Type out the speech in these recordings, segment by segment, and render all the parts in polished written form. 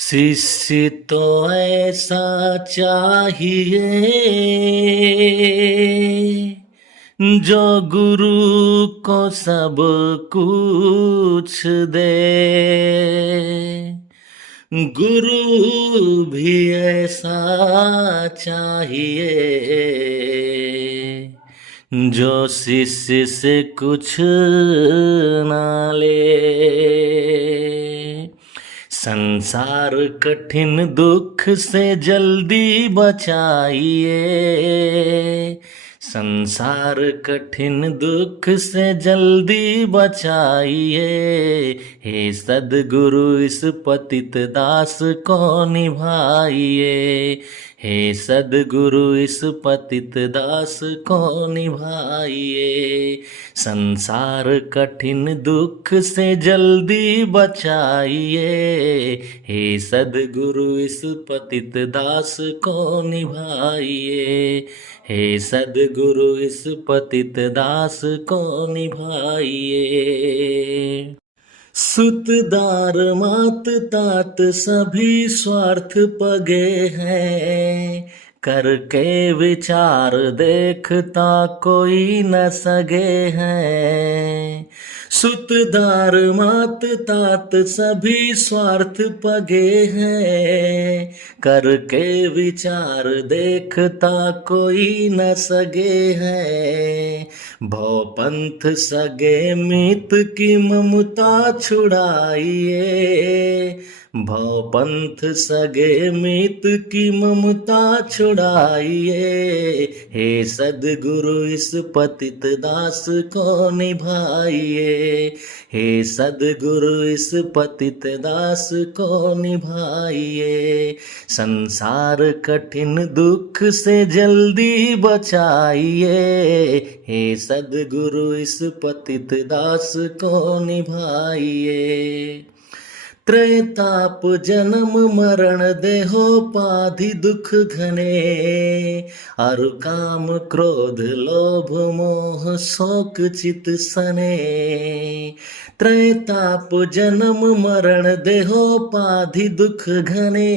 शिष्य तो ऐसा चाहिए जो गुरु को सब कुछ दे। गुरु भी ऐसा चाहिए जो शिष्य से कुछ ना ले। संसार कठिन दुख से जल्दी बचाइए। संसार कठिन दुख से जल्दी बचाइए। हे सद्गुरु इस पतित दास को निभाइए। हे सद्गुरु इस पतित दास को निभाइए। संसार कठिन दुख से जल्दी बचाइए। हे सद्गुरु इस पतित दास को निभाइए। हे सद्गुरु इस पतित दास को निभाइए। सुतदार मात तात सभी स्वार्थ पगे हैं। करके विचार देखता कोई न सगे हैं। सुतदार मात तात सभी स्वार्थ पगे हैं। करके विचार देखता कोई न सगे हैं। भव पंथ सगे मीत की ममता छुड़ाइए। भव पंथ सगे मीत की ममता छुड़ाइए। हे सद्गुरु इस पतित दास को निभाइए। हे सद्गुरु इस पतित दास को निभाइए। संसार कठिन दुख से जल्दी बचाइए। हे सद्गुरु इस पतित दास को निभाइए। त्रैताप जन्म मरण देहोपाधि दुख घने। अरु काम क्रोध लोभ मोह शोक चित सने। त्रैताप जन्म मरण देहोपाधि दुख घने।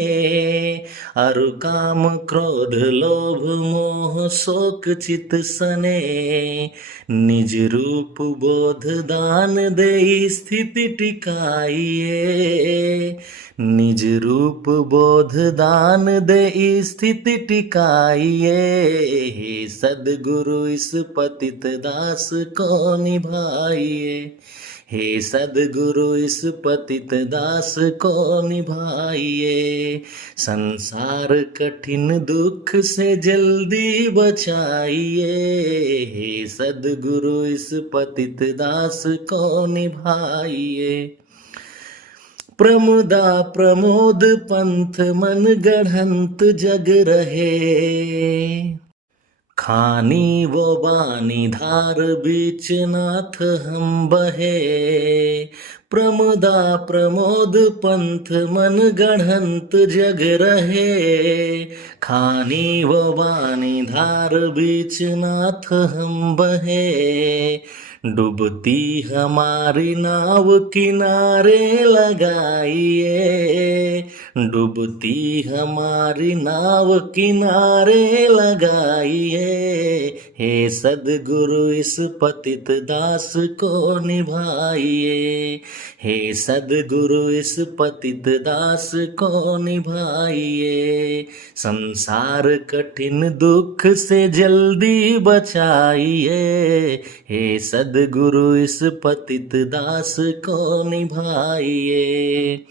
अरु काम क्रोध लोभ मोह शोक चित सने। निज रूप बोध दान दे स्थिति टिकाइए। निज रूप बोध दान दे स्थिति टिकाइए। हे सद्गुरु इस पतित दास को निभाइए। हे सद्गुरु इस पतित दास को निभाइए। संसार कठिन दुख से जल्दी बचाइए। हे सद्गुरु इस पतित दास को निभाइए। प्रमुदा प्रमोद पंथ मन गढ़ंत जग रहे। खानी वो बानी धार बीच नाथ हम बहे। प्रमुदा प्रमोद पंथ मन गढ़ंत जग रहे। खानी वो बानी धार बीच नाथ हम बहे। डूबती हमारी नाव किनारे लगाइए। डूबती हमारी नाव किनारे लगाइए। हे सद्गुरु इस पतित दास को निभाइए। हे सद्गुरु इस पतित दास को निभाइए। संसार कठिन दुख से जल्दी बचाइए। हे सद्गुरु इस पतित दास को निभाइए।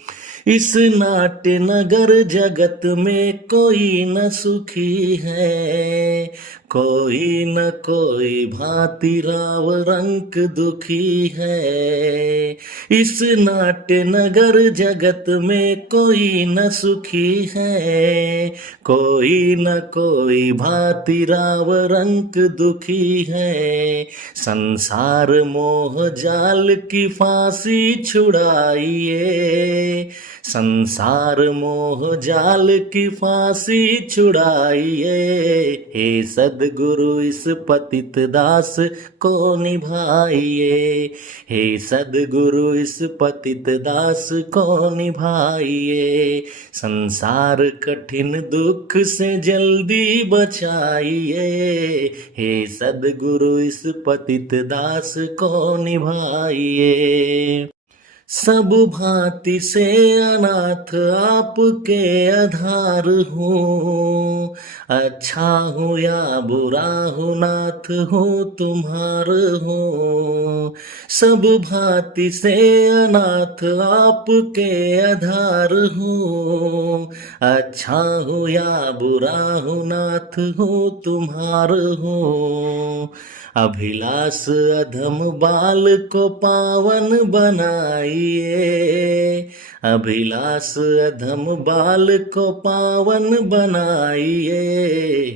इस नाट्य नगर जगत में कोई न सुखी है। कोई न कोई भांति राव रंक दुखी है। इस नाट्य नगर जगत में कोई न सुखी है। कोई न कोई भांति राव रंक दुखी है। संसार मोह जाल की फांसी छुड़ाइए। संसार मोह जाल की फांसी छुड़ाइए, हे सद्गुरु इस पतित दास को निभाइए, हे सद्गुरु इस पतित दास को निभाइए। संसार कठिन दुख से जल्दी बचाइए, हे सद्गुरु इस पतित दास को निभाइए। सब भांति से अनाथ आपके आधार हूँ, अच्छा हूँ या बुरा हूँ नाथ हूँ तुम्हार हूँ। सब भांति से अनाथ आपके आधार हूँ, अच्छा हूँ या बुरा हूँ नाथ हूँ तुम्हार हूँ। अभिलाष अधम बाल को पावन बनाइए, अभिलाष अधम बाल को पावन बनाइए,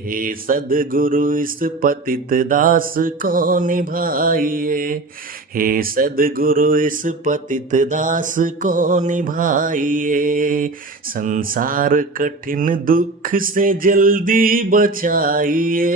हे सद्गुरु इस पतित दास को निभाइए, हे सद्गुरु इस पतित दास को निभाइए। संसार कठिन दुख से जल्दी बचाइए,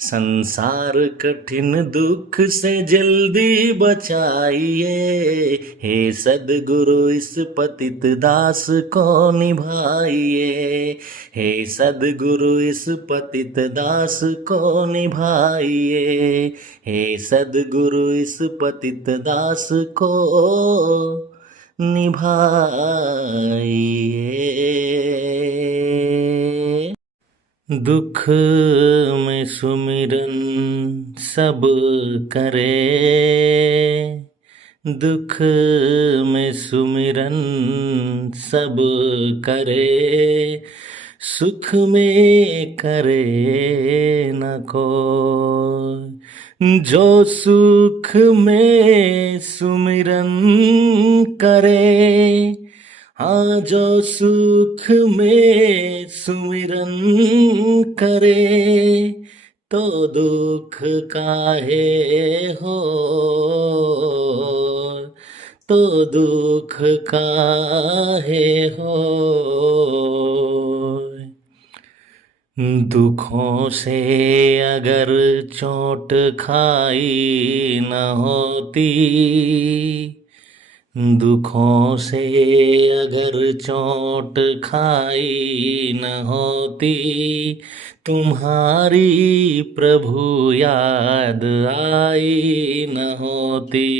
संसार कठिन दुख से जल्दी बचाइए, हे सद्गुरु इस पतित दास को निभाइए, हे सद्गुरु इस पतित दास को निभाइए, हे सद्गुरु इस पतित दास को निभाइए। दुख में सुमिरन सब करे, दुख में सुमिरन सब करे, सुख में करे न कोई। जो सुख में सुमिरन करे, हाँ जो सुख में सुमिरन करे, तो दुख काहे हो, तो दुख काहे हो। दुखों से अगर चोट खाई न होती, दुखों से अगर चोट खाई न होती, तुम्हारी प्रभु याद आई न होती,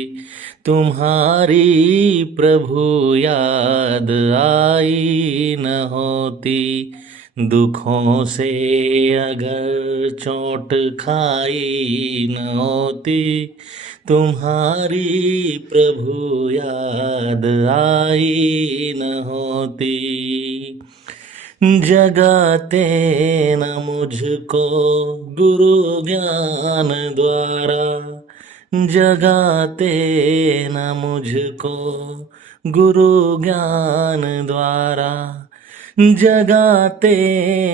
तुम्हारी प्रभु याद आई न होती। दुखों से अगर चोट खाई न होती, तुम्हारी प्रभु याद आई न होती। जगाते न मुझको गुरु ज्ञान द्वारा, जगाते न मुझको गुरु ज्ञान द्वारा, जगाते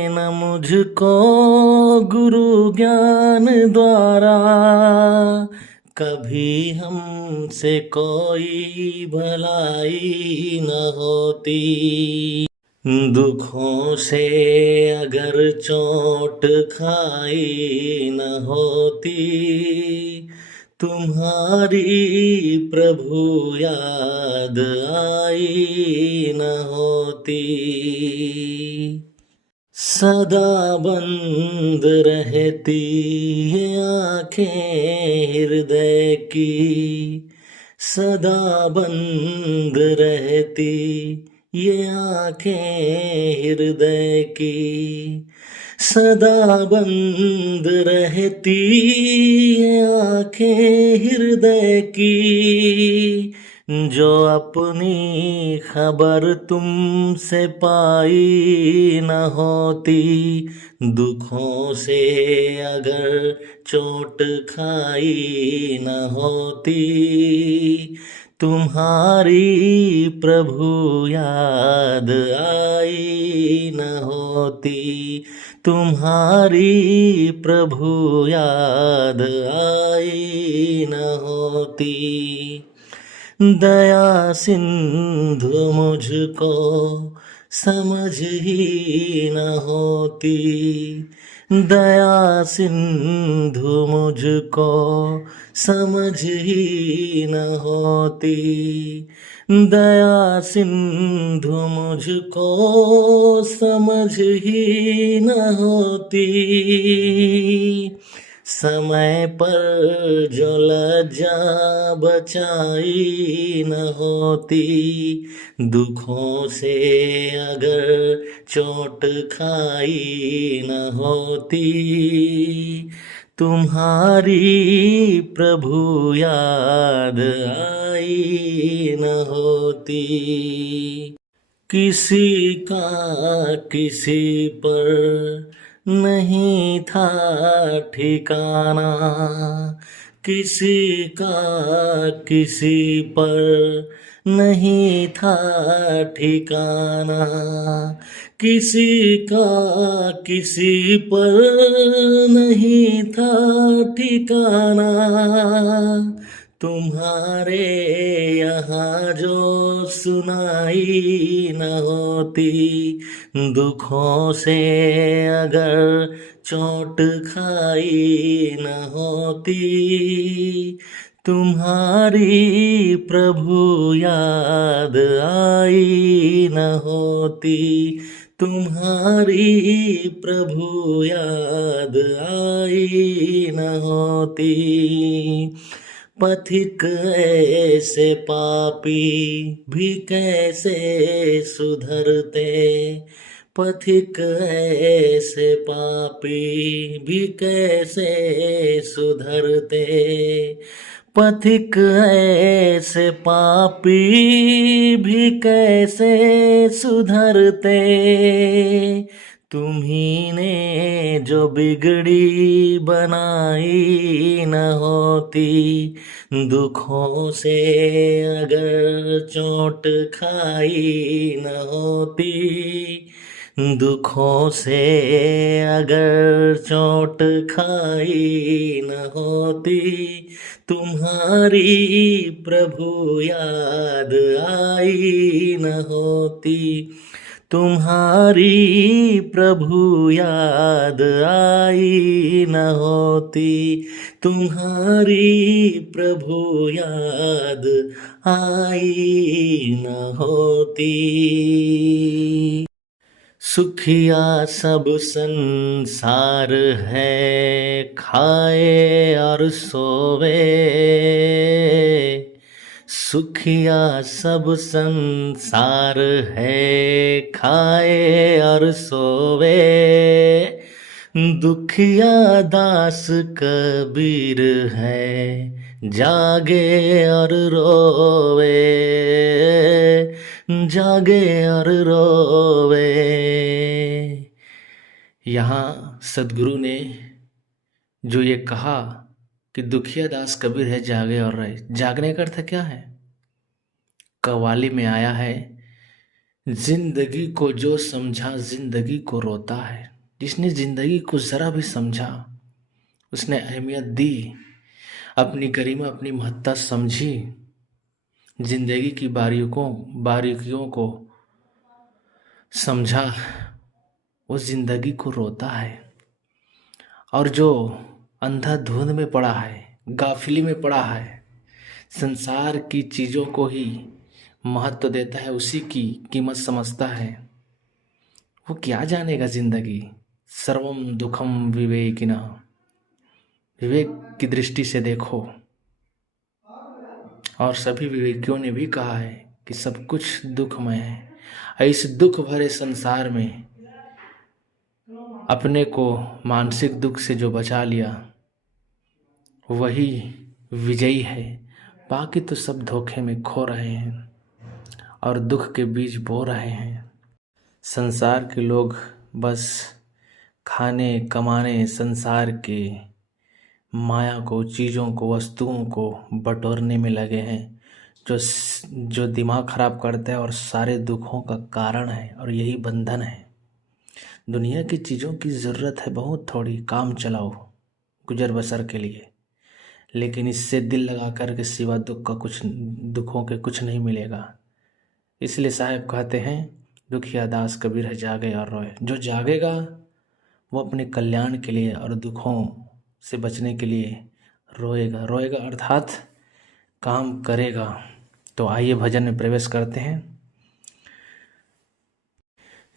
न मुझको गुरु ज्ञान द्वारा। कभी हमसे कोई भलाई न होती, दुखों से अगर चोट खाई न होती, तुम्हारी प्रभु याद आई न होती। सदा बंद रहती ये आँखें हृदय की, सदा बंद रहती ये आँखें हृदय की, सदा बंद रहती ये आँखें हृदय की। जो अपनी खबर तुमसे पाई न होती, दुखों से अगर चोट खाई न होती, तुम्हारी प्रभु याद आई न होती, तुम्हारी प्रभु याद आई न होती। दया सिंधु मुझको समझ ही न होती, दया सिंधु मुझको समझ ही न होती, दया सिंधु मुझको समझ ही न होती, समय पर जो लज्जा बचाई न होती, दुखों से अगर चोट खाई न होती, तुम्हारी प्रभु याद आई न होती। किसी का किसी पर नहीं था ठिकाना, किसी का किसी पर नहीं था ठिकाना, किसी का किसी पर नहीं था ठिकाना, तुम्हारे यहाँ जो सुनाई न होती, दुखों से अगर चोट खाई न होती, तुम्हारी प्रभु याद आई न होती, तुम्हारी प्रभु याद आई न होती। पथिक ऐसे पापी भी कैसे सुधरते, पथिक ऐसे पापी भी कैसे सुधरते, पथिक ऐसे पापी भी कैसे सुधरते, तुम्ही ने जो बिगड़ी बनाई न होती, दुखों से अगर चोट खाई न होती, दुखों से अगर चोट खाई न होती, तुम्हारी प्रभु याद आई न होती, तुम्हारी प्रभु याद आई न होती, तुम्हारी प्रभु याद आई न होती। सुखिया सब संसार है, खाए और सोवे, सुखिया सब संसार है, खाए और सोवे, दुखिया दास कबीर है, जागे और रोवे, जागे और रोवे। यहाँ सद्गुरु ने जो ये कहा कि दुखिया दास कबीर है, जागे और रहे, जागने का अर्थ क्या है? कव्वाली में आया है, जिंदगी को जो समझा जिंदगी को रोता है। जिसने जिंदगी को जरा भी समझा, उसने अहमियत दी, अपनी गरिमा अपनी महत्ता समझी, जिंदगी की बारीकियों को समझा, उस जिंदगी को रोता है। और जो अंधाधुंध में पड़ा है, गाफिली में पड़ा है, संसार की चीज़ों को ही महत्व देता है, उसी की कीमत समझता है, वो क्या जानेगा जिंदगी। सर्वम दुखम विवेकिनः, विवेक की दृष्टि से देखो। और सभी विवेकियों ने भी कहा है कि सब कुछ दुखमय है। इस दुख भरे संसार में अपने को मानसिक दुख से जो बचा लिया, वही विजयी है। बाकी तो सब धोखे में खो रहे हैं और दुख के बीज बो रहे हैं। संसार के लोग बस खाने कमाने, संसार के माया को, चीज़ों को, वस्तुओं को बटोरने में लगे हैं, जो दिमाग खराब करता है और सारे दुखों का कारण है। और यही बंधन है। दुनिया की चीज़ों की ज़रूरत है बहुत थोड़ी, काम चलाओ गुजर बसर के लिए, लेकिन इससे दिल लगा कर के सिवा दुखों के कुछ नहीं मिलेगा। इसलिए साहब कहते हैं, दुखिया दास कबीर जागे और रोए। जो जागेगा वो अपने कल्याण के लिए और दुखों से बचने के लिए रोएगा। रोएगा अर्थात काम करेगा। तो आइए भजन में प्रवेश करते हैं।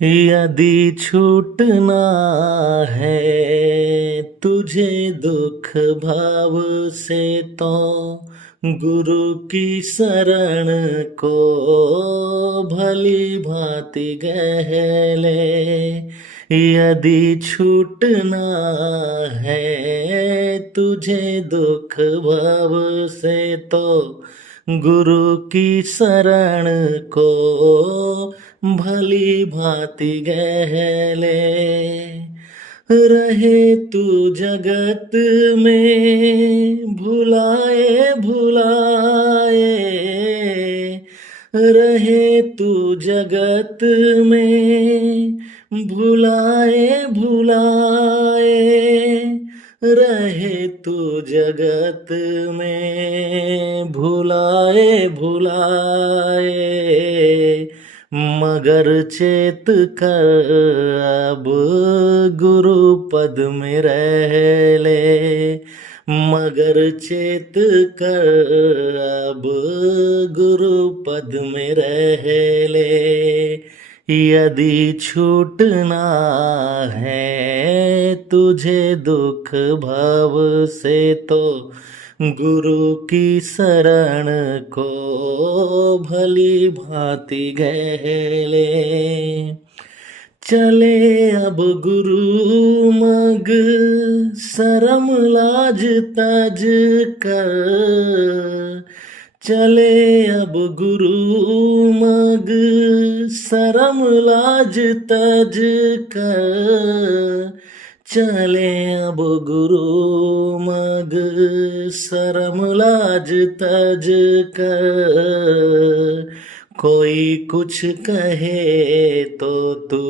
यदि छूटना है तुझे दुख भाव से तो गुरु की शरण को भली भांति गहले। यदि छूटना है तुझे दुख भाव से तो गुरु की शरण को भली भांति गहले। रहे तू जगत में भुलाए भुलाए, रहे तू जगत में भुलाए भुलाए, रहे तू जगत में भुलाए भुलाए। मगर चेत कर अब गुरु पद में रह ले। मगर चेत कर अब गुरु पद में रह ले। यदि छूटना है तुझे दुख भाव से तो गुरु की शरण को भली भांति गहले। चले अब गुरु मग शरम लाज तज कर। चले अब गुरु मग शरम लाज तज कर। चले अब गुरु मग शरम लाज तज कर। कोई कुछ कहे तो तू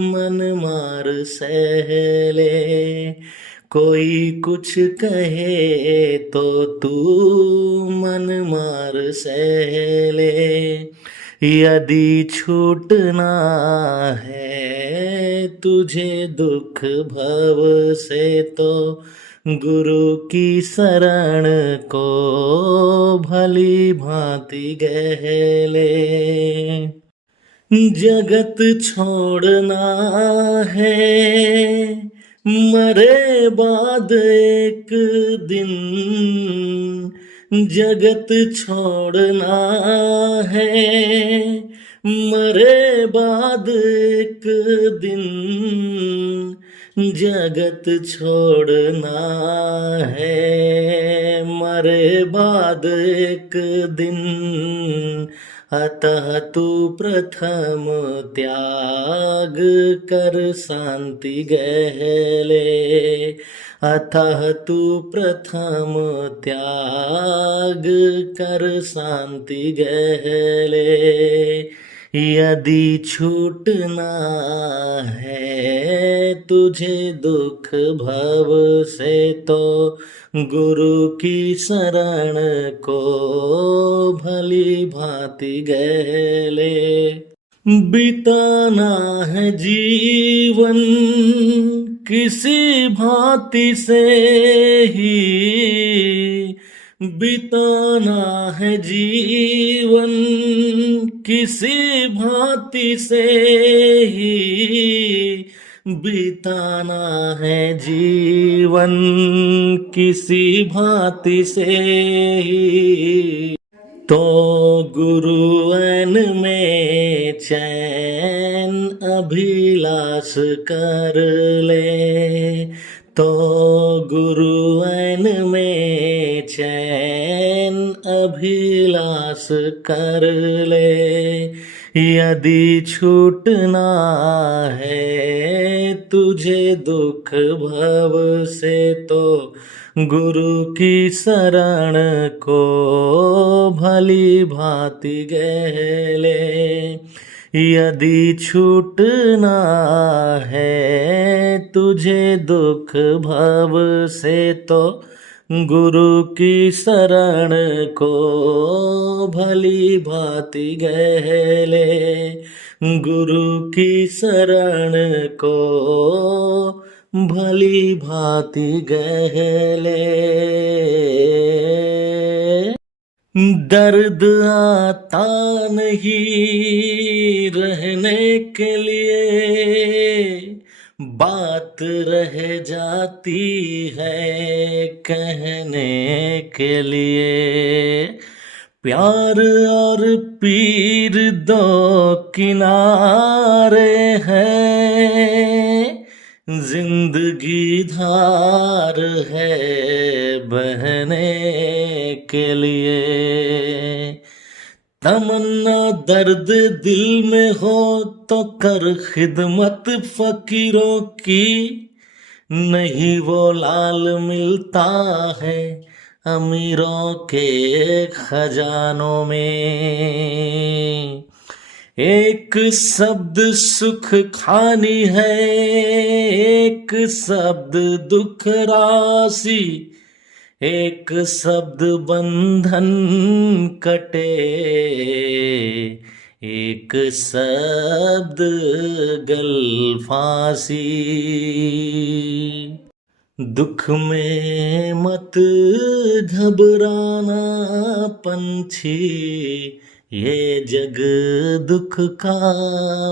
मन मार सह ले। कोई कुछ कहे तो तू मन मार सह ले। यदि छूटना है तुझे दुख भव से तो गुरु की शरण को भली भांति गहले। जगत छोड़ना है मरे बाद एक दिन। जगत छोड़ना है मरे बाद एक दिन। जगत छोड़ना है मरे बाद एक दिन। अतः तू प्रथम त्याग कर शांति गहले। अतः तू प्रथम त्याग कर शांति गहले। यदि छूटना है तुझे दुख भव से तो गुरु की शरण को भली भांति गहले। बिताना है जीवन किसी भांति से ही। बिताना है जीवन किसी भांति से ही। बिताना है जीवन किसी भांति से ही। तो गुरु ऐन में चैन अभिलाष कर ले। तो गुरु ऐन में चैन अभिलाष कर ले। यदि छूटना है तुझे दुख भव से तो गुरु की शरण को भली भांति गहले। यदि छूटना है तुझे दुख भव से तो गुरु की शरण को भली भांति गहले, गुरु की शरण को भली भांति गहले। दर्द आता नहीं रहने के लिए, बात रह जाती है कहने के लिए। प्यार और पीर दो किनारे हैं, जिंदगी धार है बहने के लिए। तमन्ना दर्द दिल में हो तो कर खिदमत फकीरों की, नहीं वो लाल मिलता है अमीरों के खजानों में। एक शब्द सुख खानी है, एक शब्द दुख राशि, एक शब्द बंधन कटे, एक शब्द गल फांसी। दुख में मत घबराना पंछी, ये जग दुख का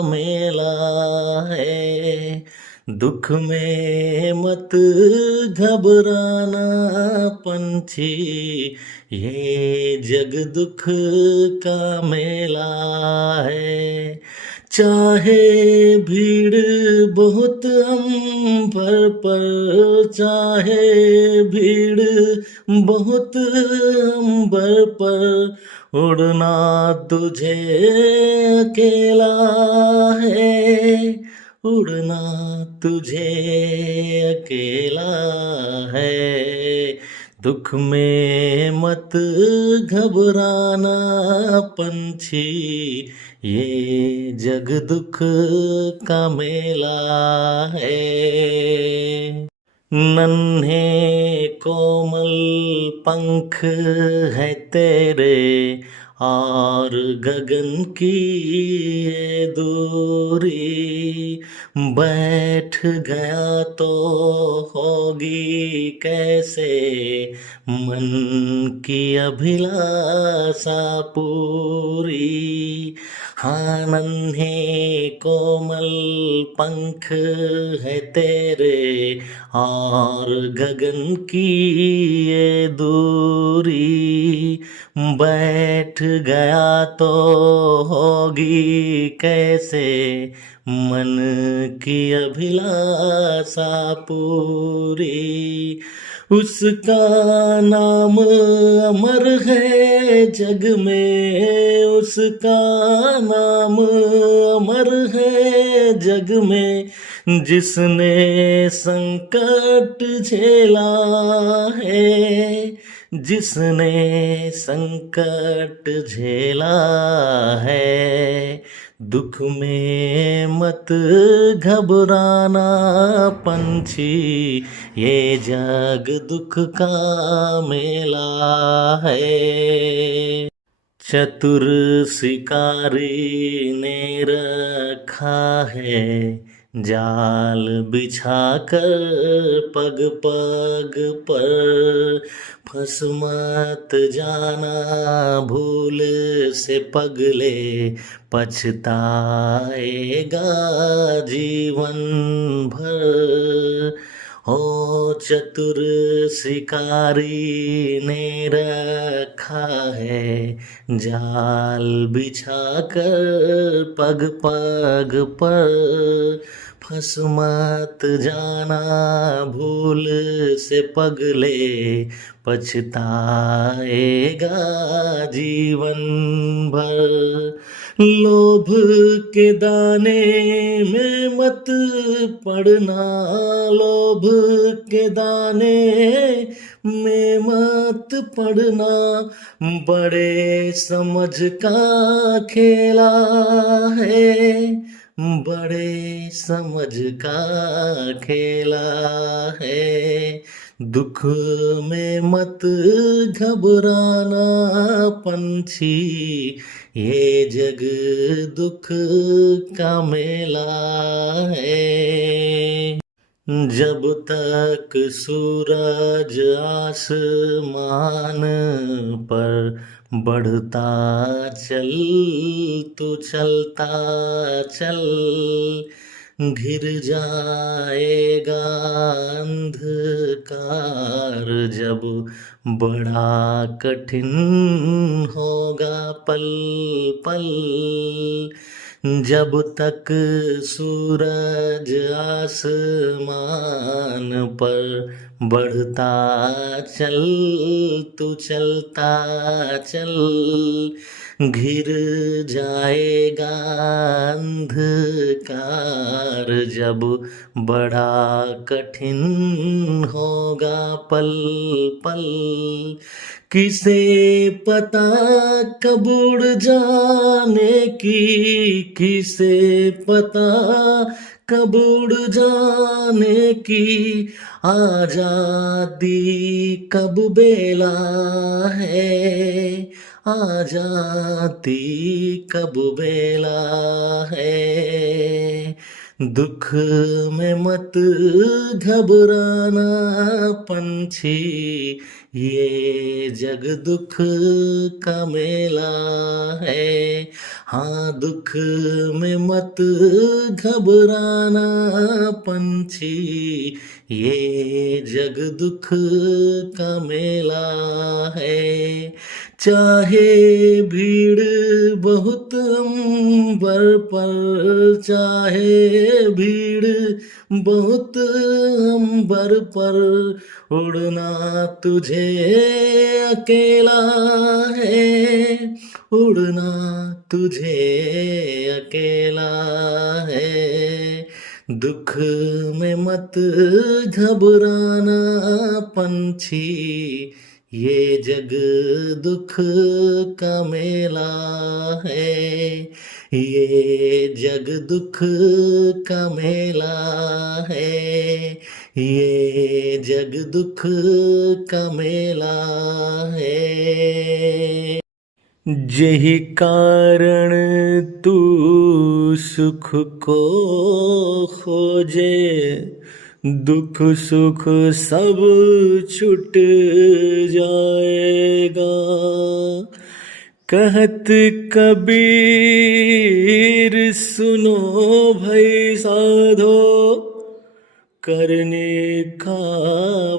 मेला है। दुख में मत घबराना पंछी, ये जग दुख का मेला है। चाहे भीड़ बहुत अंबर पर, चाहे भीड़ बहुत अंबर पर, उड़ना तुझे अकेला है, उड़ना तुझे अकेला है। दुख में मत घबराना पंछी, ये जग दुख का मेला है। नन्हे कोमल पंख है तेरे, और गगन की ये दूरी, बैठ गया तो होगी कैसे मन की अभिलाषा पूरी। हाँ नन्हे कोमल पंख है तेरे, और गगन की ये दूरी, बैठ गया तो होगी कैसे मन की अभिलाषा पूरी। उसका नाम अमर है जग में, उसका नाम अमर है जग में, जिसने संकट झेला है, जिसने संकट झेला है। दुख में मत घबराना पंछी, ये जग दुख का मेला है। चतुर शिकारी ने रखा है जाल बिछाकर पग पग पर, फंस मत जाना भूल से पगले, पछताएगा जीवन भर। हो चतुर शिकारी ने रखा है जाल बिछाकर पग पग पर, फंस मत जाना भूल से पगले, पछताएगा जीवन भर। लोभ के दाने में मत पड़ना, लोभ के दाने में मत पड़ना, बड़े समझ का खेला है, बड़े समझ का खेला है। दुख में मत घबराना पंछी, ये जग दुख का मेला है। जब तक सूरज आसमान पर बढ़ता चल, तू चलता चल, घिर जाएगा अंधकार जब बड़ा कठिन होगा पल पल। जब तक सूरज आसमान पर बढ़ता चल, तू चलता चल, घिर जाएगा अंधकार जब बड़ा कठिन होगा पल पल। किसे पता कब उड़ जाने की, किसे पता कब उड़ जाने की, आजादी कब बेला है, आजादी कब बेला है। दुख में मत घबराना पंछी, ये जग दुख का मेला है। हाँ, दुख में मत घबराना पंछी, ये जग दुख का मेला है। चाहे भीड़ बहुत अंबर पर, चाहे भीड़ बहुत अंबर पर, उड़ना तुझे अकेला है, उड़ना तुझे अकेला है। दुख में मत घबराना पंछी, ये जग दुख का मेला है, ये जग दुख का मेला है, ये जग दुख का मेला है। जेहि कारण तू सुख को खोजे, दुख सुख सब छुट जाएगा। कहत कबीर सुनो भाई साधो, करने का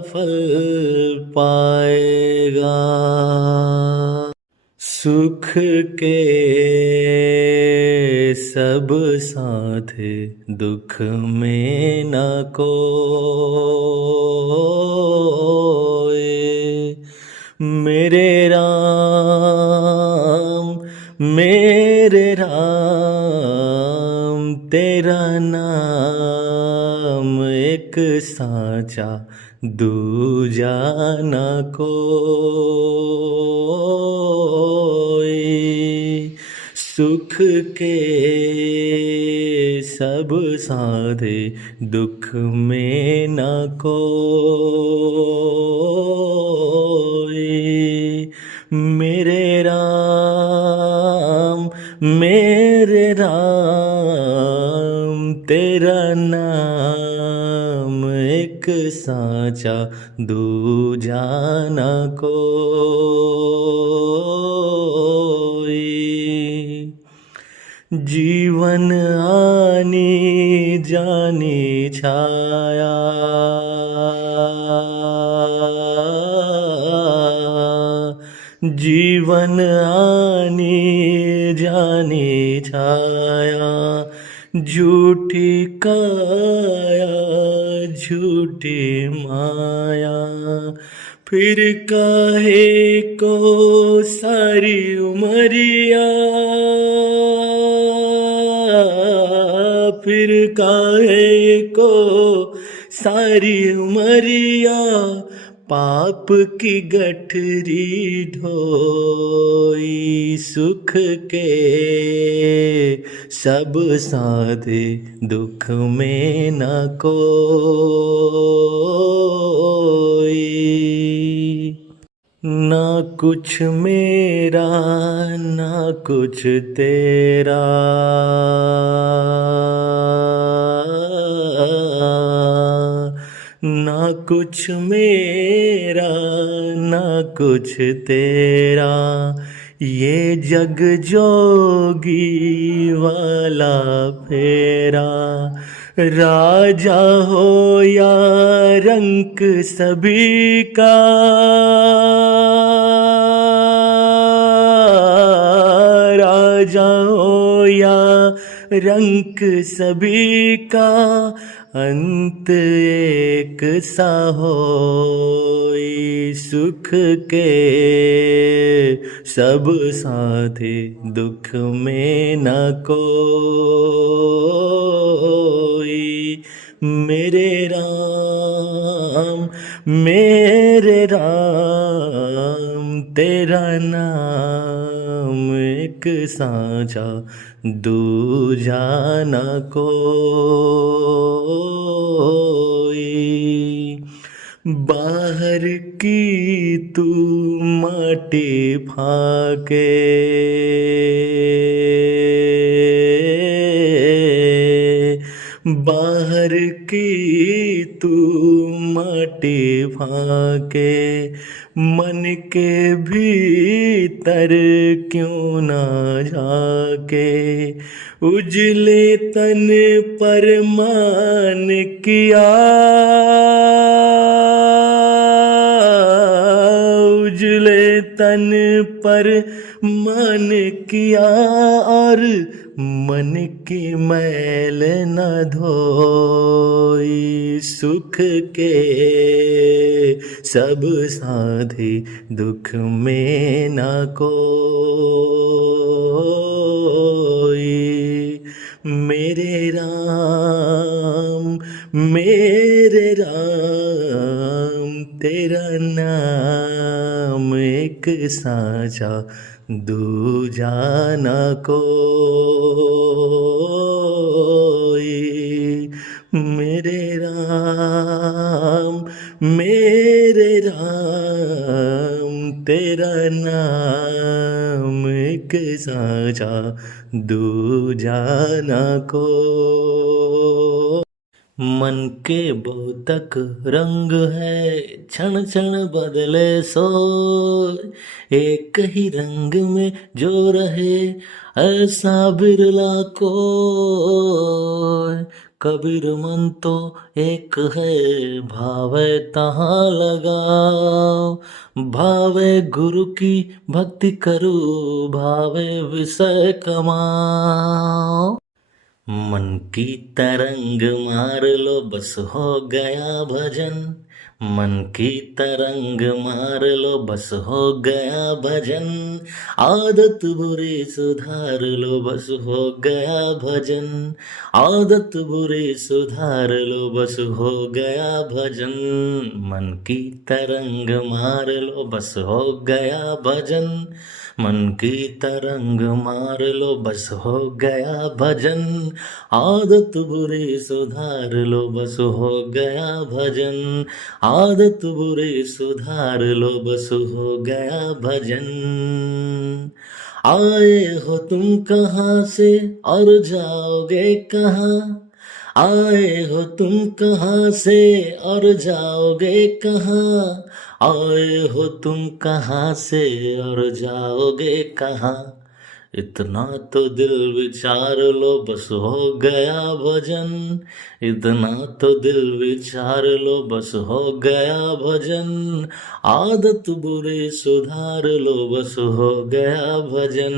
फल पाएगा। सुख के सब साथ दुख में न कोई, मेरे राम तेरा नाम एक साचा, दूजा न कोई। सुख के सब साधे दुख में न कोई, मेरे राम तेरा नाम एक साचा, दूजा न कोई। जीवन आनी जानी छाया, जीवन आनी जानी छाया, झूठी काया झूठी माया, फिर काहे को सारी उमरिया, फिर काहे को सारी उमरिया, पाप की गठरी ढोई सुख के सब साधे दुख में न कोई। ना कुछ मेरा ना कुछ तेरा, ना कुछ मेरा ना कुछ तेरा, ये जग जोगी वाला फेरा। राजा हो या रंक सभी का, राजा हो या रंक सभी का, अंत एक सा होई सुख के सब साथे दुख में न कोई। मेरे राम तेरा नाम एक साझा दूजा न कोई। बाहर की तू माटी फाके, बाहर की तू माटी फाके, मन के भीतर क्यों ना जाके। उजले तन पर मान किया, उजले तन पर मान किया, और मन की मैल न धोई। सुख के सब साधे दुख में न कोई। मेरे राम तेरा नाम एक साझा दूजा न कोई। मेरे राम तेरा नाम एक साझा दूजा न कोई। मन के बहुतक रंग है, क्षण क्षण बदले सो, एक ही रंग में जो रहे ऐसा बिरला कोई। कबीर मन तो एक है, भावे तहाँ लगाओ, भावे गुरु की भक्ति करो, भावे विषय कमाओ। मन की तरंग मार लो बस हो गया भजन, मन की तरंग मार लो बस हो गया भजन। आदत बुरी सुधार लो बस हो गया भजन, आदत बुरी सुधार लो बस हो गया भजन। मन की तरंग मार लो बस हो गया भजन, मन की तरंग मार लो बस हो गया भजन। आदत बुरी सुधार लो बस हो गया भजन, आदत बुरी सुधार लो बस हो गया भजन। आए हो तुम कहाँ से और जाओगे कहाँ, आए हो तुम कहाँ से और जाओगे कहाँ, आए हो तुम कहाँ से और जाओगे कहाँ। इतना तो दिल विचार लो बस हो गया भजन, इतना तो दिल विचार लो बस हो गया भजन। आदत बुरी सुधार लो बस हो गया भजन,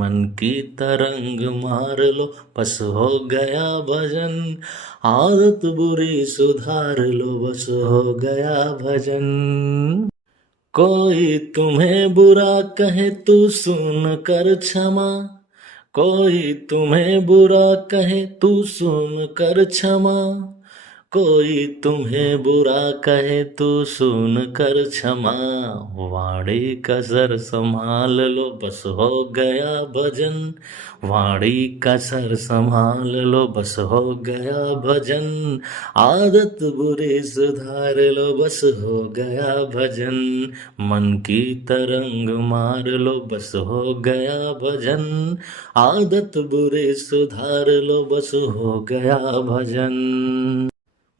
मन की तरंग मार लो बस हो गया भजन। आदत बुरी सुधार लो बस हो गया भजन। कोई तुम्हें बुरा कहे तू सुन कर क्षमा, कोई तुम्हें बुरा कहे तू सुन कर क्षमा, कोई तुम्हें बुरा कहे तो सुन कर क्षमा, वाणी का सर संभाल लो बस हो गया भजन, वाणी का सर संभाल लो बस हो गया भजन, आदत बुरी सुधार लो बस हो गया भजन, मन की तरंग मार लो बस हो गया भजन, आदत बुरी सुधार लो बस हो गया भजन।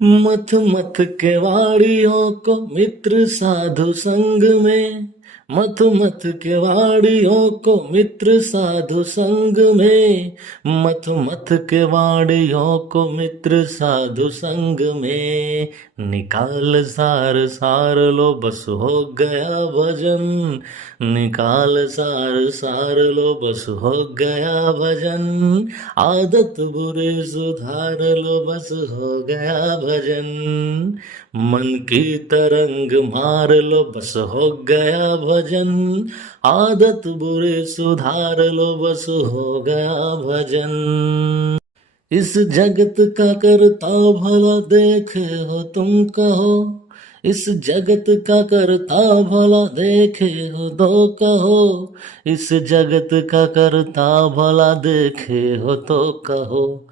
मथ मथ के वाड़ियों को मित्र साधु संग में, मथ मथ के वाड़ियों को मित्र साधु संग में, मथ मथ के वाड़ियों को मित्र साधु संग में, निकाल सार सार लो बस हो गया भजन, निकाल सार सार लो बस हो गया भजन, आदत बुरी सुधार लो बस हो गया भजन, मन की तरंग मार लो बस हो गया भजन, आदत बुरी सुधार लो बस हो गया भजन। इस जगत का करता भला देखे हो तुम कहो, इस जगत का करता भला देखे हो दो कहो, इस जगत का करता भला देखे हो तो कहो,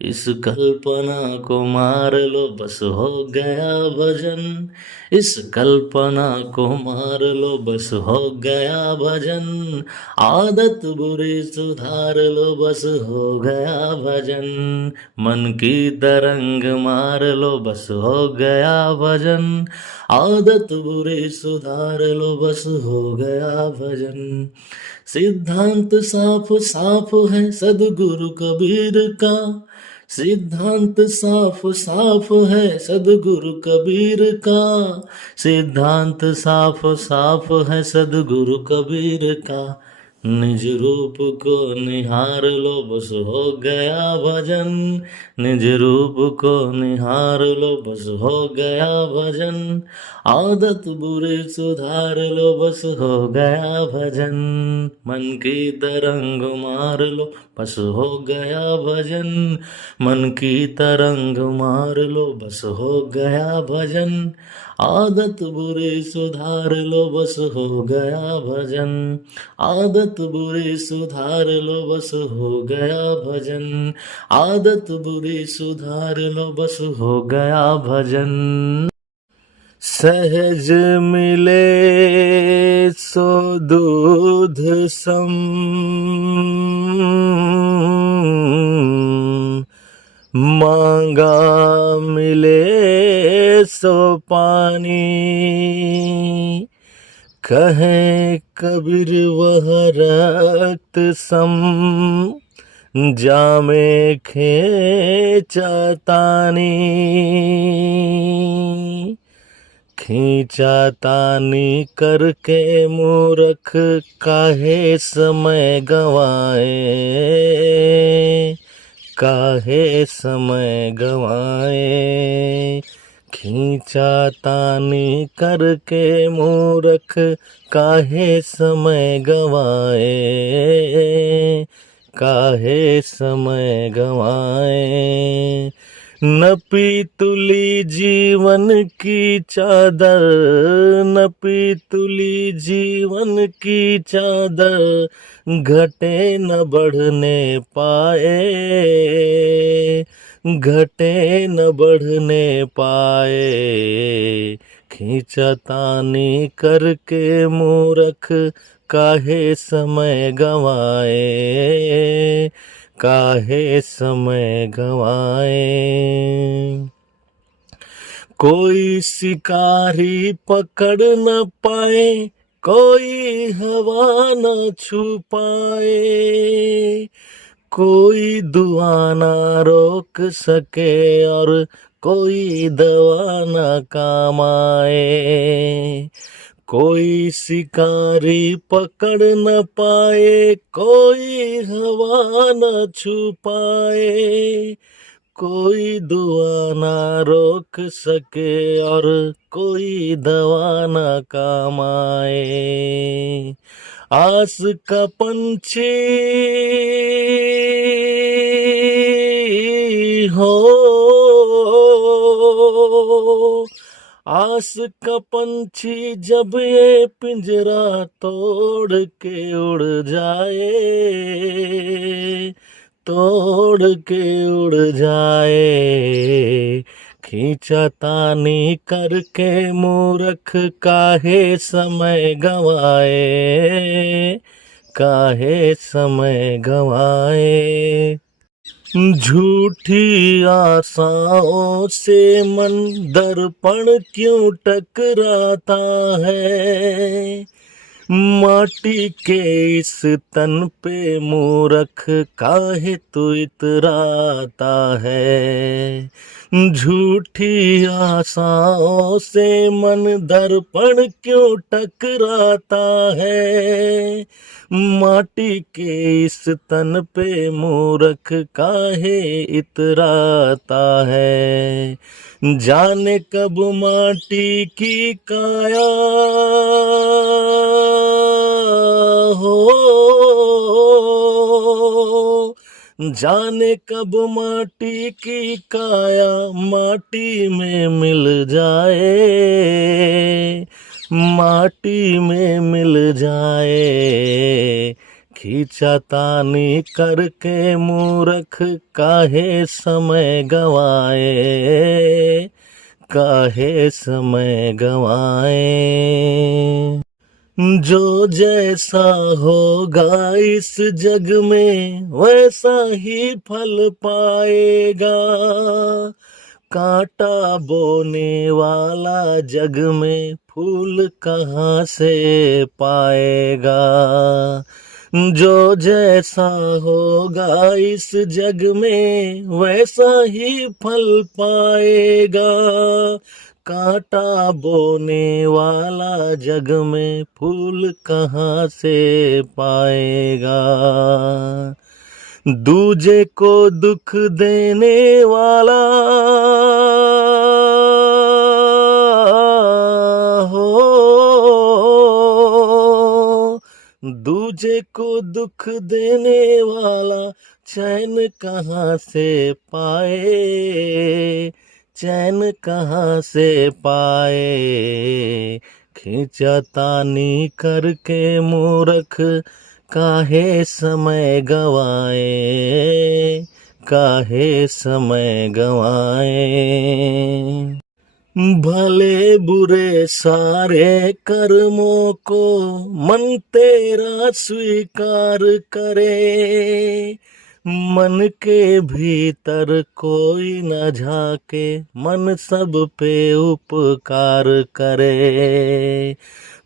इस कल्पना को मार लो बस हो गया भजन, इस कल्पना को मार लो बस हो गया भजन, आदत बुरी सुधार लो बस हो गया भजन, मन की तरंग मार लो बस हो गया भजन, आदत बुरी सुधार लो बस हो गया भजन। सिद्धांत साफ साफ है सदगुरु कबीर का, सिद्धांत साफ साफ है सदगुरु कबीर का, सिद्धांत साफ साफ है सदगुरु कबीर का, निज रूप को निहार लो बस हो गया भजन, निज रूप को निहार लो बस हो गया भजन, आदत बुरी सुधार लो बस हो गया भजन, मन की तरंग मार लो बस हो गया भजन, मन की तरंग मार लो बस हो गया भजन, आदत बुरी सुधार लो बस हो गया भजन, आदत बुरी सुधार लो बस हो गया भजन, आदत बुरी सुधार लो बस हो गया भजन। सहज मिले सो दूध सम, मांगा मिले सो पानी, कहे कबीर वह रक्त सम, जामे खींचा तानी, खींचा तानी करके मूर्ख काहे समय गवाए, काहे समय गवाए, खींचा तानी करके मूर्ख काहे समय गवाए, काहे समय गवाए, नपी तुली जीवन की चादर, नपी तुली जीवन की चादर, घटे न बढ़ने पाए, घटे न बढ़ने पाए, खींचतानी करके मूर्ख काहे समय गवाए, काहे समय गवाए, कोई शिकारी पकड़ न पाए, कोई हवा न छू पाए, कोई दुआ ना रोक सके और कोई दवा ना काम आए, कोई शिकारी पकड़ न पाए, कोई हवा न छू पाए, कोई दुआ ना रोक सके और कोई दवा ना काम आए, आस का पंछी हो आस का पंछी जब ये पिंजरा तोड़ के उड़ जाए, तोड़ के उड़ जाए, खींचा तानी करके मूर्ख काहे समय गवाए, काहे समय गवाए। झूठी आशाओं से मन दर्पण क्यों टकराता है, माटी के इस तन पे मूर्ख काहे तू इतराता है। झूठी आशाओं से मन दर्पण क्यों टकराता है, माटी के इस तन पे मूर्ख काहे इतराता है। जाने कब माटी की काया हो, जाने कब माटी की काया माटी में मिल जाए, माटी में मिल जाए, खींचा तानी करके मूर्ख काहे समय गवाए, काहे समय गवाए। जो जैसा होगा इस जग में वैसा ही फल पाएगा, कांटा बोने वाला जग में फूल कहाँ से पाएगा। जो जैसा होगा इस जग में वैसा ही फल पाएगा, कांटा बोने वाला जग में फूल कहाँ से पाएगा। दूजे को दुख देने वाला हो, दूजे को दुख देने वाला चैन कहाँ से पाए, चैन कहाँ से पाए। खींचा तानी करके मूर्ख काहे समय गवाए, काहे समय गवाए। भले बुरे सारे कर्मों को मन तेरा स्वीकार करे, मन के भीतर कोई न झाके, मन सब पे उपकार करे।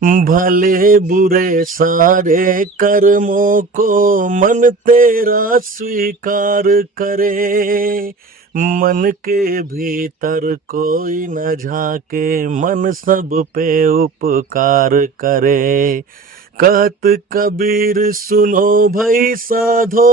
भले बुरे सारे कर्मों को मन तेरा स्वीकार करे, मन के भीतर कोई न झाके, मन सब पे उपकार करे। कहत कबीर सुनो भई साधो,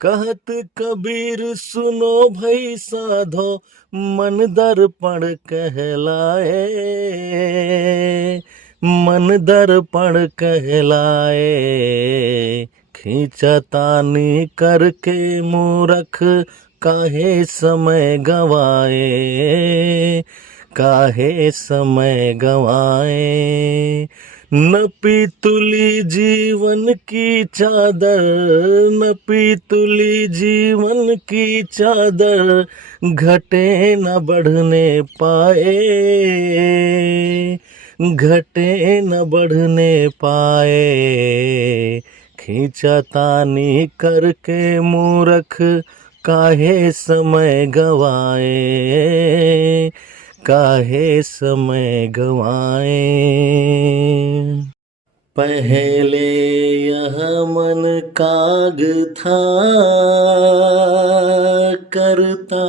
कहत कबीर सुनो भई साधो, मन दर्पण कहलाए, मन दर्पण कहलाए। खींचा तानी करके मूर्ख काहे समय गवाए, काहे समय गवाए। न पीतुली जीवन की चादर, न पीतुली जीवन की चादर, घटे न बढ़ने पाए, घटे न बढ़ने पाए। खींचा तानी करके मूर्ख काहे समय गवाए, काहे समय गवाए। पहले यह मन काग था, करता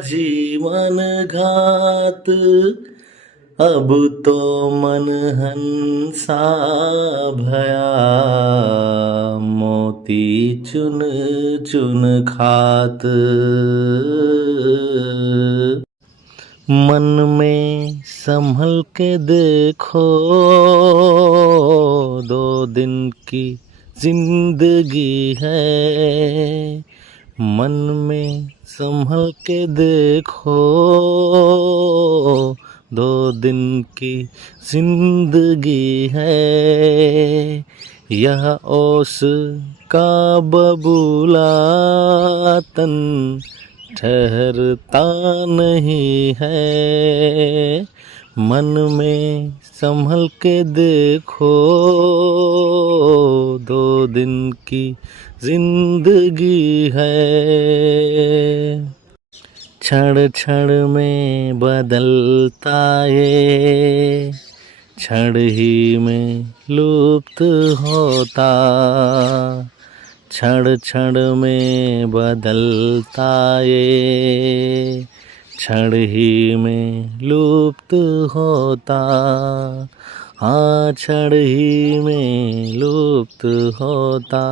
जीवन घात, अब तो मन हंसा भया, मोती चुन चुन खात। मन में संभल के देखो, 2 दिन की जिंदगी है, मन में संभल के देखो, 2 दिन की जिंदगी है, यह ओस का बबूला तन ठहरता नहीं है। मन में संभल के देखो, 2 दिन की जिंदगी है। क्षण क्षण में बदलता ये, क्षण ही में लुप्त होता, क्षण क्षण में बदलता ये, क्षण ही में लुप्त होता, हाँ क्षण ही में लुप्त होता।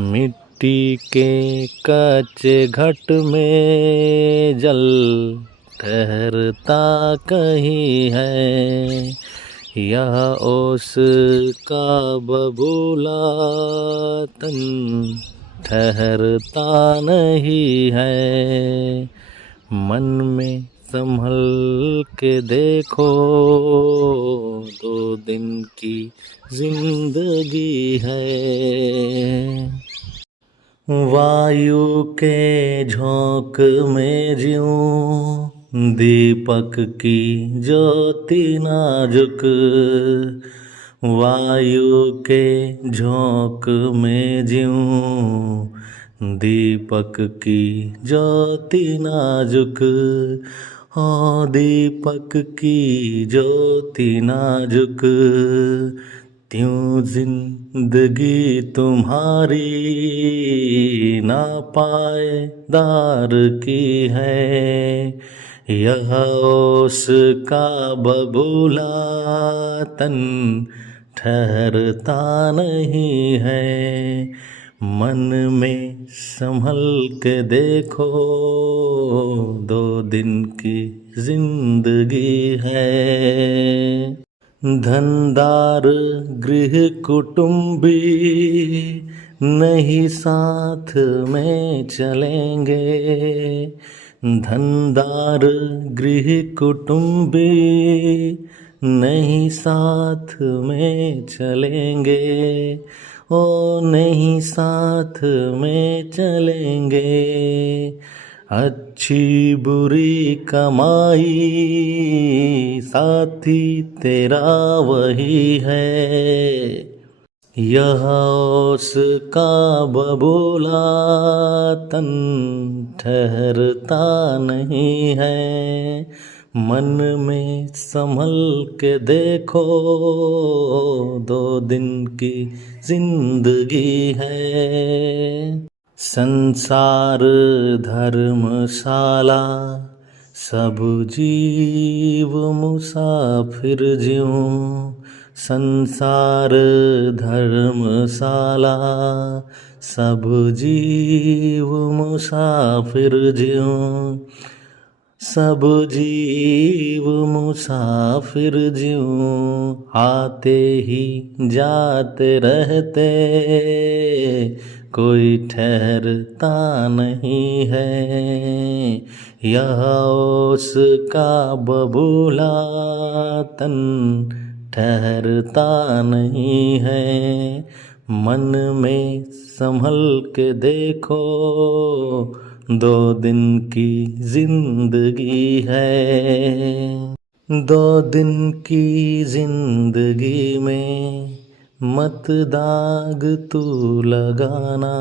मिट्टी के कच्चे घट में जल ठहरता कहीं है, यह ओस का बबूला तन ठहरता नहीं है। मन में संभल के देखो, 2 दिन की जिंदगी है। वायु के झोंक में ज्यों दीपक की ज्योति नाजुक, वायु के झोंक में ज्यों दीपक की ज्योति नाजुक, हो दीपक की ज्योति नाजुक, त्यों जिंदगी तुम्हारी नापायदार की है, यह ओस का बबूला तन ठहरता नहीं है। मन में संभल के देखो, 2 दिन की जिंदगी है। धनदार गृह कुटुंबी नहीं साथ में चलेंगे, धनदार गृह कुटुंबी नहीं साथ में चलेंगे, ओ नहीं साथ में चलेंगे। अच्छी बुरी कमाई साथी तेरा वही है, यह उसका बबूला तन ठहरता नहीं है। मन में संभल के देखो, 2 दिन की जिंदगी है। संसार धर्मशाला सब जीव मुसाफिर ज्यों, संसार धर्मशाला सब जीव मुसाफिर ज्यों, सब जीव मुसाफिर ज्यों आते ही जाते रहते, कोई ठहरता नहीं है। यह उसका बबूला तन ठहरता नहीं है। मन में संभल के देखो, 2 दिन की जिंदगी है। 2 दिन की जिंदगी में मत दाग तू लगाना,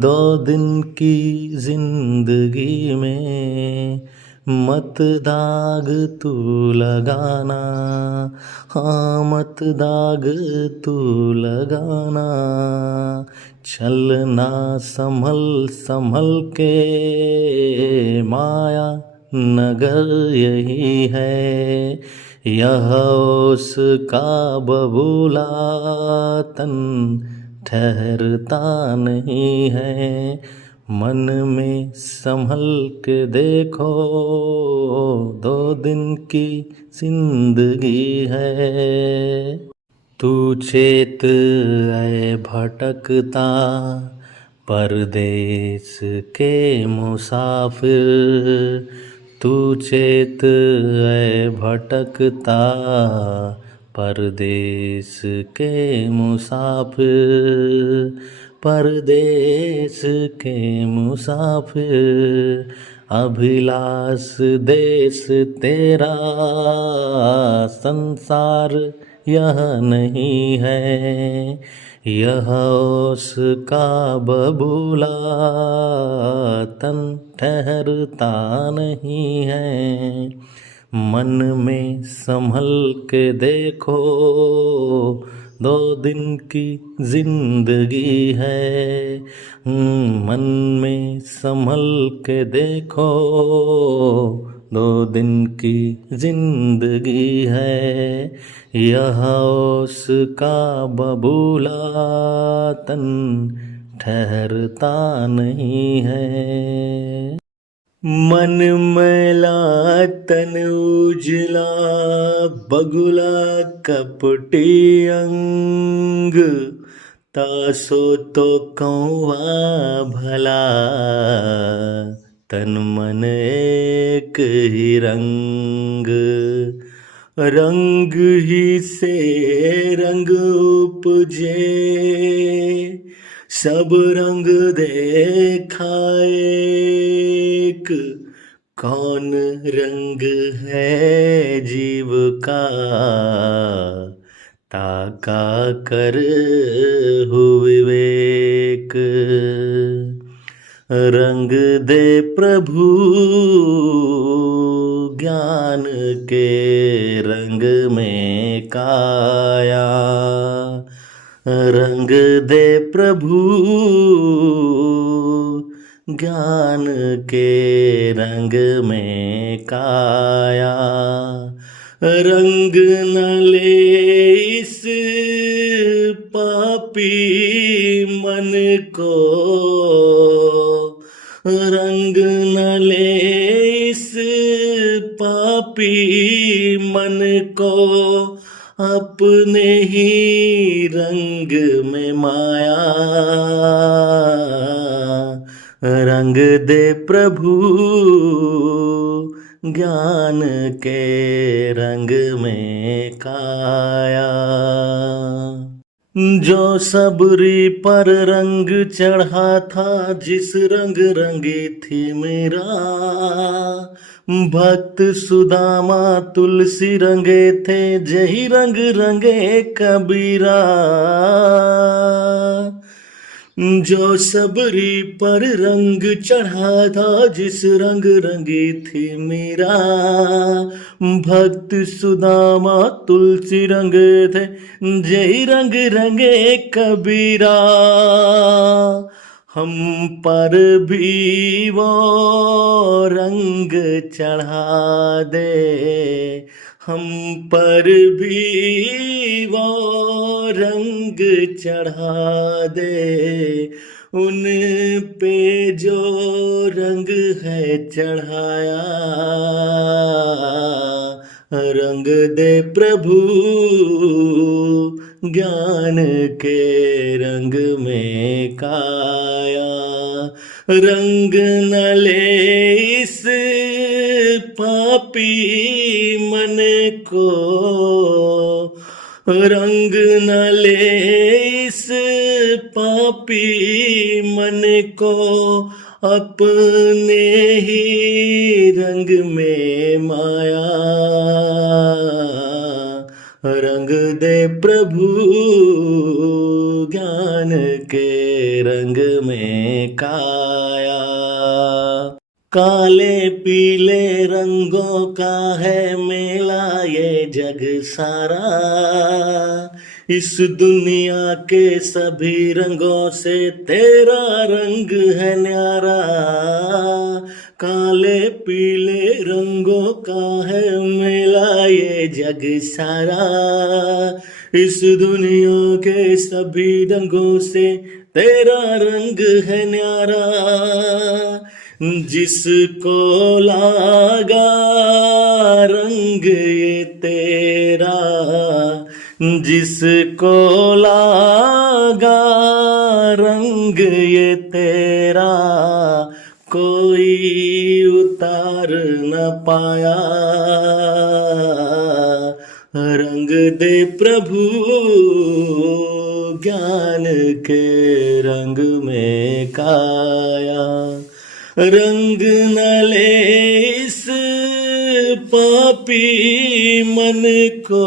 2 दिन की जिंदगी में मत दाग तू लगाना, हाँ मत दाग तू लगाना। चलना संभल संभल के, माया नगर यही है। यह उसका बबूला तन ठहरता नहीं है। मन में संभल के देखो, 2 दिन की जिंदगी है। तू चेत ऐ भटकता परदेस के मुसाफिर तू चेत ऐ भटकता, परदेस के मुसाफिर, परदेस के मुसाफिर, अभिलाष देश तेरा संसार यह नहीं है, यह उसका बबूला तन ठहरता नहीं है। मन में संभल के देखो, 2 दिन की जिंदगी है। मन में संभल के देखो, 2 दिन की जिंदगी है, यह उसका बबूला तन ठहरता नहीं है। मन मैला तन उजला, बगुला कपटी अंग, तासो तो कौवा भला, तन मन एक ही रंग, रंग ही से रंग उपजे, सब रंग देखा एक, कौन रंग है जीव का, ताका कर हो विवेक। रंग दे प्रभु ज्ञान के रंग में काया, रंग दे प्रभु ज्ञान के रंग में काया, रंग न ले इस पापी मन को, रंग न ले इस पापी मन को, अपने ही रंग में माया, रंग दे प्रभु ज्ञान के रंग में काया। जो सबरी पर रंग चढ़ा था, जिस रंग रंगी थी मेरा, भक्त सुदामा तुलसी रंगे थे, जही रंग रंगे कबीरा। जो सबरी पर रंग चढ़ा था, जिस रंग रंगी थी मेरा, भक्त सुदामा तुलसी रंगे थे, जही रंग रंगे कबीरा। हम पर भी वो रंग चढ़ा दे, हम पर भी वो रंग चढ़ा दे, उन पे जो रंग है चढ़ाया, रंग दे प्रभु ज्ञान के रंग में काया, रंग न ले इस पापी मन को, रंग न ले इस पापी मन को, अपने ही रंग में माया, रंग दे प्रभु ज्ञान के रंग में काया। काले पीले रंगों का है मेला ये जग सारा, इस दुनिया के सभी रंगों से तेरा रंग है न्यारा। काले पीले रंगों का है मेला ये जग सारा, इस दुनिया के सभी रंगों से तेरा रंग है न्यारा। जिसको लागा रंग ये तेरा, जिसको लागा रंग ये तेरा कोई उतार न पाया। रंग दे प्रभु ज्ञान के रंग में काया। रंग न ले इस पापी मन को,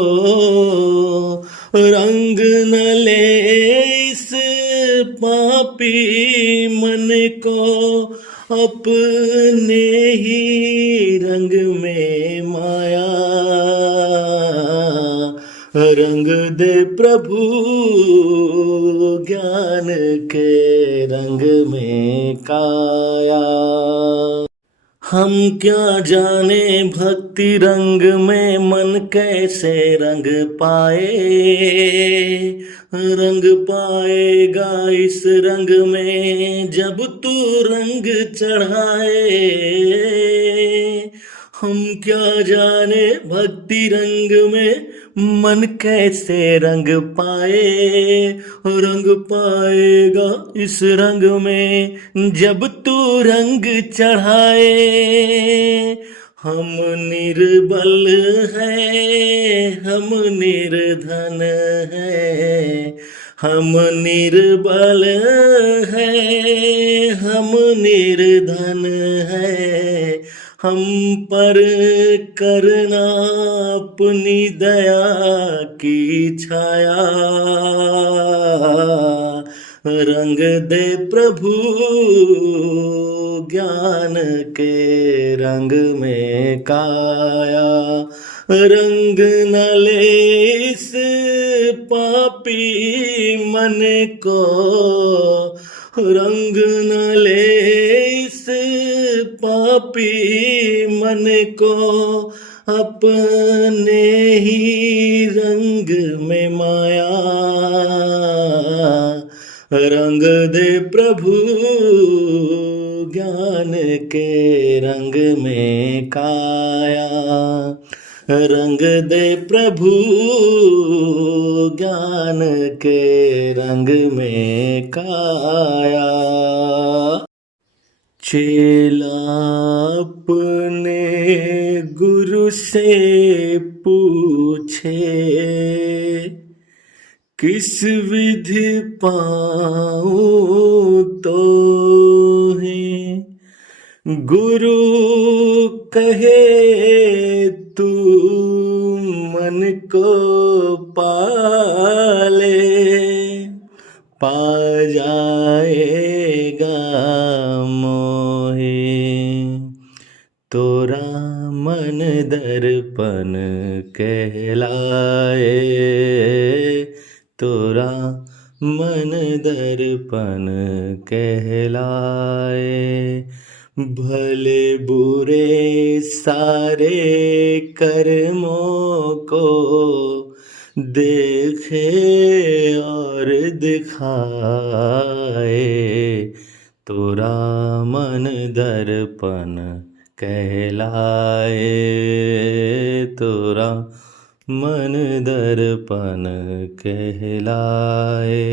रंग न ले इस पापी मन को, अपने ही रंग में माया। रंग दे प्रभु ज्ञान के रंग में काया। हम क्या जाने भक्ति रंग में मन कैसे रंग पाए। रंग पाएगा इस रंग में जब तू रंग चढ़ाए। हम क्या जाने भक्ति रंग में मन कैसे रंग पाए। रंग पाएगा इस रंग में जब तू रंग चढ़ाए। हम निर्बल हैं, हम निर्धन हैं, हम निर्बल हैं, हम निर्धन हैं। हम पर करना अपनी दया की छाया। रंग दे प्रभु ज्ञान के रंग में काया। रंग न ले इस पापी मन को, रंग न ले इस पापी मन को, अपने ही रंग में माया। रंग दे प्रभु ज्ञान के रंग में काया। रंग दे प्रभु ज्ञान के रंग में काया। चेला अपने गुरु से पूछे, किस विधि पाऊं तो है। गुरु कहे तू मन को पाले, पा जाएगा मोहे। तोरा मन दर्पण कहलाए, तोरा मन दर्पण कहलाए। भले बुरे सारे कर्मों को देखे और दिखाए। तोरा मन दर्पण कहलाए, तोरा मन दर्पण कहलाए।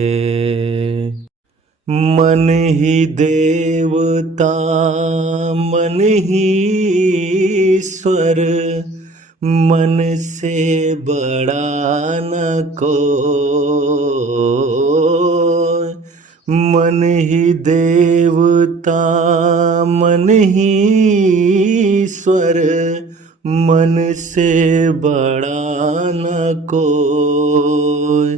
मन ही देवता मन ही ईश्वर, मन से बड़ा न कोई। मन ही देवता मन ही ईश्वर, मन से बड़ा न कोई।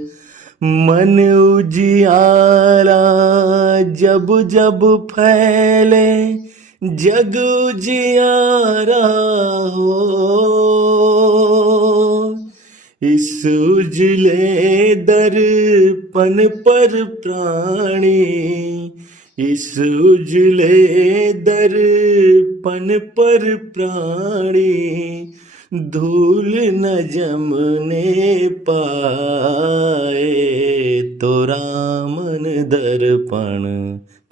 मन उजियारा जब जब फैले, जग उजियारा हो। इस उजले दर्पण पर प्राणी, इस उजले दर्पण पर प्राणी, धूल न जमने पाए। तोरा मन दर्पण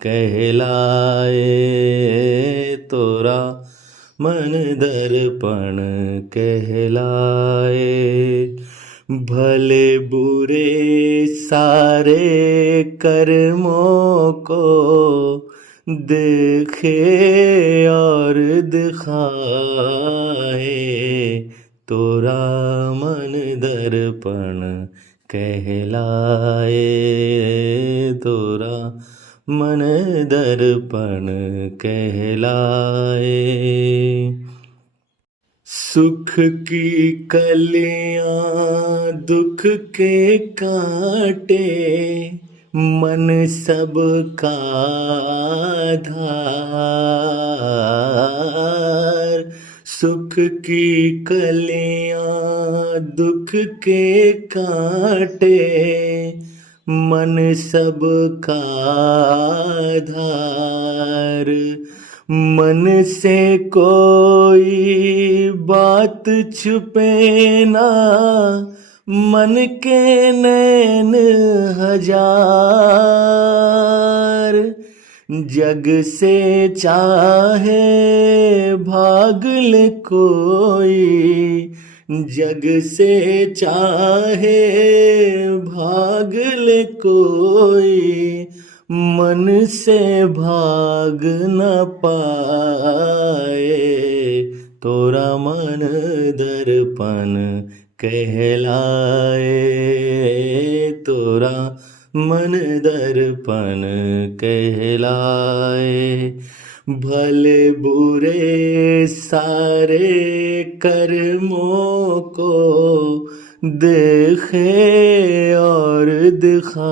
कहलाए, तोरा मन दर्पण कहलाए। भले बुरे सारे कर्मों को देखे और दिखाए, तोरा मन दर्पण कहलाए, तोरा मन दर्पण कहलाए। सुख की कलियां दुख के कांटे, मन सब का आधार। सुख की कलियां दुख के कांटे, मन सब का आधार। मन से कोई बात छुपे ना, मन के नैन हजार। जग से चाहे भाग ले कोई, जग से चाहे भाग ले कोई, मन से भाग न पाए, तोरा मन दर्पण कहलाए, तोरा मन दर्पण कहलाए। भले बुरे सारे कर्मों को देखे और दिखाए,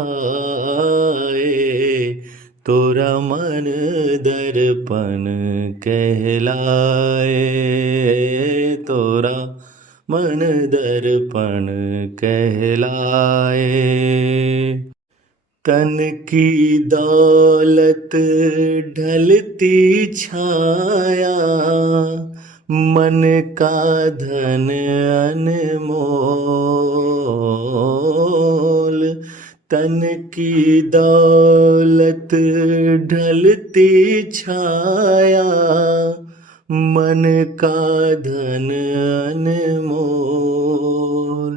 तोरा मन दर्पण कहलाए, तोरा मन दर्पण कहलाए। तन की दौलत ढलती छाया, मन का धन अनमोल। तन की दौलत ढलती छाया, मन का धन अनमोल।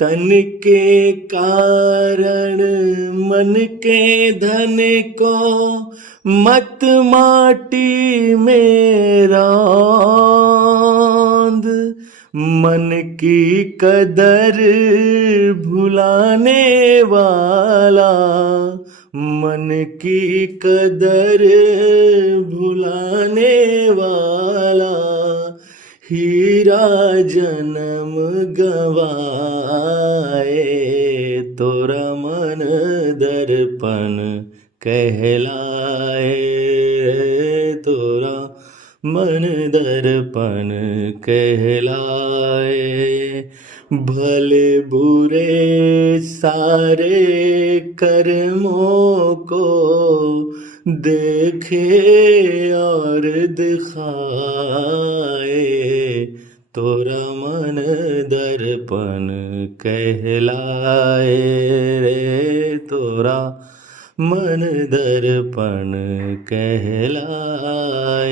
तन के कारण मन के धन को मत माटी में रौंद। मन की कदर भुलाने वाला, मन की कदर भुलाने वाला, हीरा जन्म गवाए, तोरा मन दर्पण कहलाए, तोरा मन दर्पण कहलाए। भले बुरे सारे कर्मों को देखे और दिखाए, तोरा मन दर्पण कहलाए, तोरा मन दर्पण कहलाए।